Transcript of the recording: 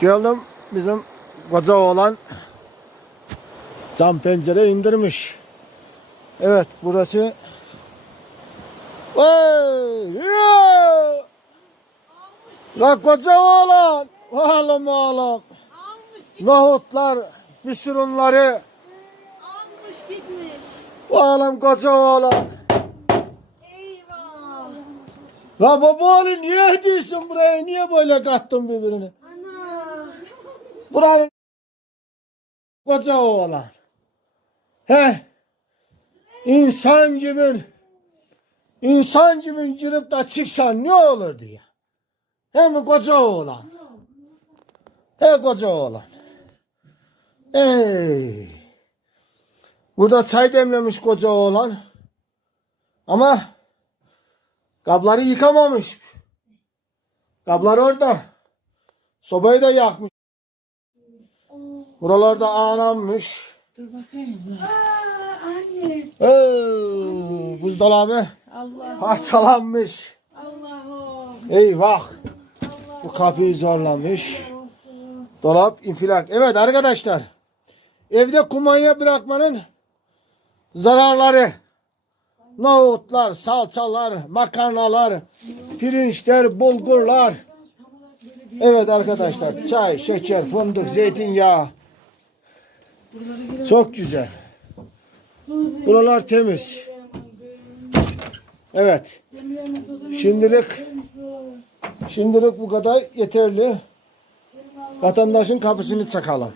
Geldim bizim koca oğlan cam pencere indirmiş. Evet burası! La koca oğlan! Oğlum oğlum! Nohutlar, bisurunları, almış gitmiş. oğlum koca oğlan! Eyvah. La baba oğlum niye ediyorsun buraya? Niye böyle kattın birbirini? Buranın koca oğlan. He. İnsan gibi insan gibi girip de çıksan ne olur diye. Hem koca oğlan. He koca oğlan. Ey. Burada çay demlemiş koca oğlan. Ama kapları yıkamamış. Kaplar orada. Sobayı da yakmış. Buralarda ağlanmış. Dur bakayım. Aa, anne. Ee, buzdolabı Allah. parçalanmış. Allah'ım. Eyvah. Bu kapıyı zorlamış. Dolap infilak. Evet arkadaşlar. Evde kumanya bırakmanın zararları. Nohutlar, salçalar, makarnalar, pirinçler, bulgurlar. Evet arkadaşlar. Çay, şeker, fındık, zeytinyağı. Çok güzel. Buralar temiz. Evet. Şimdilik şimdilik bu kadar yeterli. Vatandaşın kapısını çakalım.